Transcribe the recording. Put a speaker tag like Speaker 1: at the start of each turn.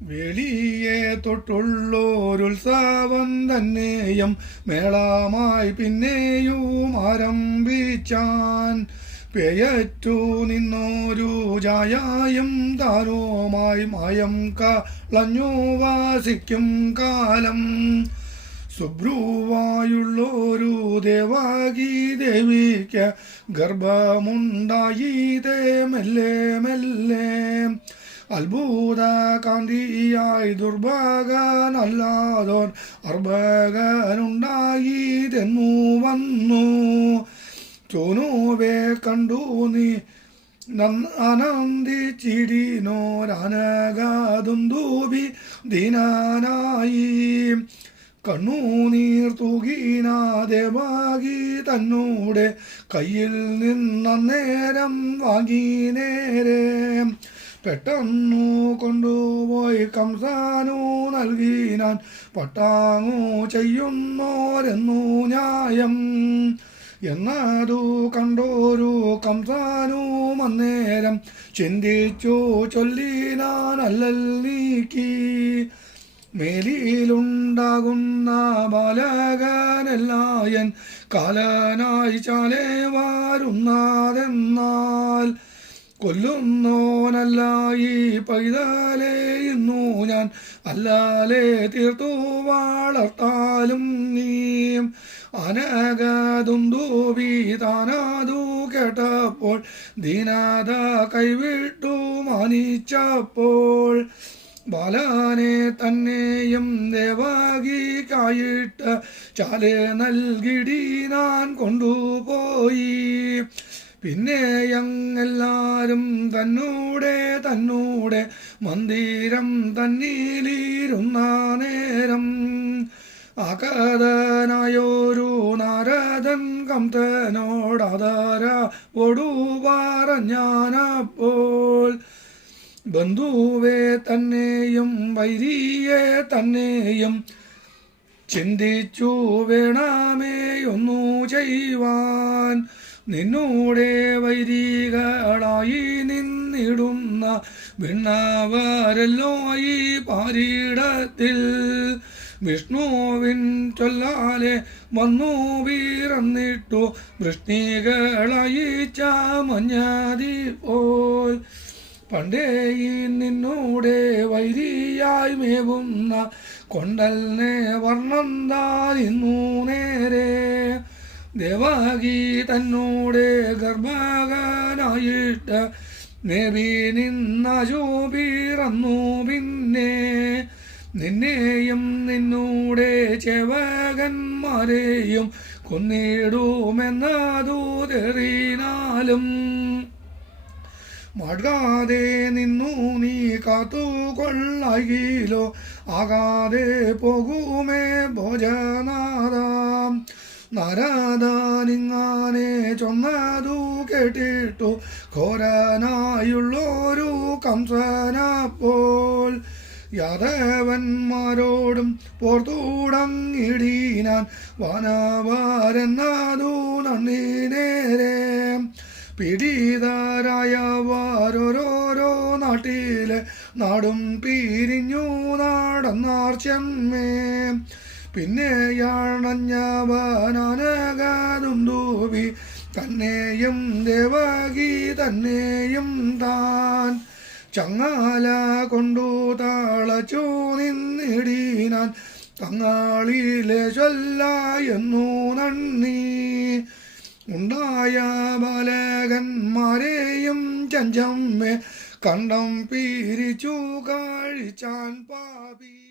Speaker 1: വെളിയെ തൊട്ടുള്ളോരുത്സവം തന്നെയും മേളമായി പിന്നെയും ആരംഭിച്ചാൻ പേയറ്റു നിന്നോരു ജായായും താരോമായി മായം കളഞ്ഞു വാസിക്കും കാലം. സുബ്രുവായുള്ളോരു ദേവാഗി ദേവിക്ക് ഗർഭമുണ്ടായി മെല്ലെ മെല്ലെ അത്ഭുത കാന്തിയായി ദുർഭാഗനല്ലാതോൻ അർഭകനുണ്ടായി തെന്നു വന്നു. ചോനുവേ കണ്ടു നീ ആനന്ദിച്ചിടിനോരനകാതുന്തൂബി ദീനാനായി. കണ്ണുനീർ തൂകീനാദേവാകി തന്നൂടെ കയ്യിൽ നിന്നേരം വാങ്ങി നേരെ. പെട്ടെന്നു കൊണ്ടുപോയി കംസാനു നൽകിനാൻ പട്ടാങ്ങു ചെയ്യുന്നോരെന്നു ന്യായം. എന്നതു കണ്ടോരു കംസാനു അന്നേരം ചിന്തിച്ചു ചൊല്ലിനാനല്ലൽ നീക്കി. മേലിയിലുണ്ടാകുന്ന ബാലകനെല്ലായൻ കാലനായി ചാലേ വാരുന്നതെന്നാൽ കൊല്ലുന്നോനല്ല ഈ പൈതലേ ഇന്നു ഞാൻ അല്ലാലേ തീർത്തു വളർത്താലും നീ അനകതുന്തൂവി താനാതു കേട്ടപ്പോൾ ദീനാഥ കൈവിട്ടു മാനിച്ചപ്പോൾ. ബാലാനെ തന്നെയും ദേവാഗിക്കായിട്ട് ചാലെ നൽകിടി ഞാൻ കൊണ്ടുപോയി. പിന്നെ ഞങ്ങെല്ലാരും തന്നൂടെ തന്നൂടെ മന്ദിരം തന്നീലിരുന്ന നേരം അകതനായോരു നാരദൻ കംതനോടതര ഒടു ബന്ധുവേ ബന്ധുവെ തന്നെയും വൈരിയെ തന്നെയും ചിന്തിച്ചു വേണമേയൊന്നു ചെയ്യുവാൻ. നിന്നൂടെ വൈരികളായി നിന്നിടുന്ന ഭിന്നവരല്ലോ ഈ പാരീടത്തിൽ. വിഷ്ണുവിൻ ചൊല്ലാലെ വന്നു വീറന്നിട്ടു വൃഷ്ണികളായി ചാമഞ്ഞാതി പോയി പണ്ടേ നിന്നൂടെ വൈരിയായി മേവുന്ന കൊണ്ടൽ നേ ഇന്നു നേരെ. ദേവാഗി തന്നൂടെ ഗർഭകനായിട്ട് നേവി നിന്നാശു പിറന്നു പിന്നെ നിന്നെയും നിന്നൂടെ ചെവകന്മാരെയും കൊന്നിടുമെന്നതു തെറിനാലും. മടങ്ങാതെ നിന്നു നീ കാത്തുകൊള്ളായിലോ? ആകാതെ പോകുമേ ഭോജനാദാം. നാരദാനിങ്ങാനെ ചൊന്നതു കേട്ടിട്ടു ഘോരനായുള്ളൊരു കംസനപ്പോൾ. യാദവന്മാരോടും പോർത്തൂടങ്ങിടീനാൻ വാനവാരെന്നതു നന്ദി നേരെ പീഡിതരായവരോരോരോ നാട്ടിലെ നാടും പിരിഞ്ഞു നടന്നാർ ചെമ്മേ പിന്നെ യാണഞ്ഞവനാനകാതും തന്നെയും ദേവകി തന്നെയും താൻ. ചങ്ങാല കൊണ്ടു താളച്ചു നിന്നിടീനാൻ. തങ്ങാളിലെ ചൊല്ല എന്നു നന്ദി. ഉണ്ടായ ബാലകന്മാരെയും ചഞ്ചമ്മെ കണ്ടം പീരിച്ചു കാഴിച്ചാൻ പാപി.